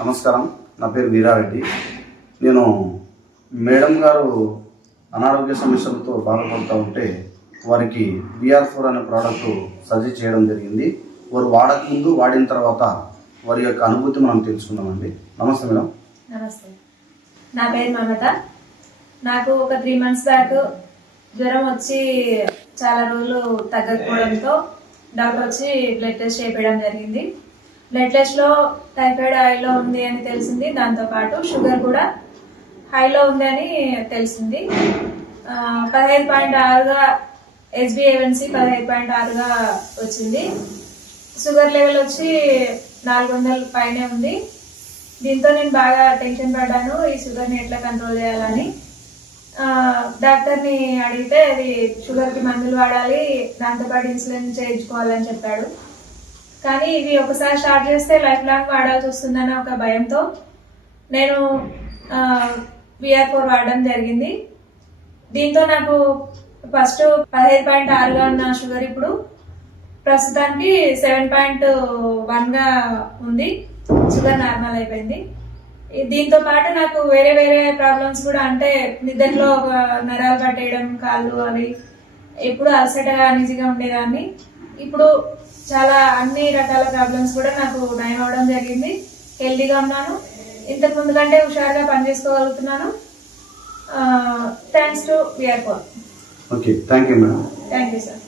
నమస్కారం, నా పేరు వీరారెడ్డి. నేను మేడం గారు అనారోగ్య సమస్యలతో బాధపడుతూ ఉంటే వారికి VR4 అనే ప్రోడక్ట్ సజెస్ట్ చేయడం జరిగింది. వారు వాడకముందు వాడిన తర్వాత వారి యొక్క అనుభూతి మనం తెలుసుకుందామండి. నమస్తే మేడం. నమస్తే, నా పేరు మమత. నాకు ఒక 3 months బ్యాక్ జ్వరం వచ్చి చాలా రోజులు తగ్గకపోవడంతో డాక్టర్ వచ్చి బ్లడ్ టెస్ట్ చేయించడం జరిగింది. బ్లడ్ టెస్ట్లో టైఫాయిడ్ హైలో ఉంది అని తెలిసింది. దాంతోపాటు షుగర్ కూడా హైలో ఉంది అని తెలిసింది. 15.6గా HbA1c 15.6గా వచ్చింది. షుగర్ లెవెల్ వచ్చి 400 పైనే ఉంది. దీంతో నేను బాగా టెన్షన్ పడ్డాను, ఈ షుగర్ని ఎట్లా కంట్రోల్ చేయాలని. డాక్టర్ని అడిగితే అది షుగర్కి మందులు వాడాలి, దాంతోపాటు ఇన్సులిన్ చేయించుకోవాలని చెప్పాడు. కానీ ఇవి ఒకసారి స్టార్ట్ చేస్తే లైఫ్ లాంగ్ వాడాల్సి వస్తుందన్న ఒక భయంతో నేను VR4 వాడడం జరిగింది. దీంతో నాకు ఫస్ట్ 15.6గా ఉన్న షుగర్ ఇప్పుడు ప్రస్తుతానికి 7.1గా ఉంది. షుగర్ నార్మల్ అయిపోయింది. దీంతో పాటు నాకు వేరే వేరే ప్రాబ్లమ్స్ కూడా, అంటే నిద్రలో నరాలు పట్టేయడం, కాళ్ళు అవి ఎప్పుడు అలసటగా అనిజీగా ఉండేదాన్ని. ఇప్పుడు చాలా అన్ని రకాల ప్రాబ్లమ్స్ కూడా నాకు నయం అవడం జరిగింది. హెల్దీగా ఉన్నాను, ఇంతకు ముందు కంటే హుషారుగా పనిచేసుకోగలుగుతున్నాను. Thanks to VR4. Okay, thank you madam. Thank you sir.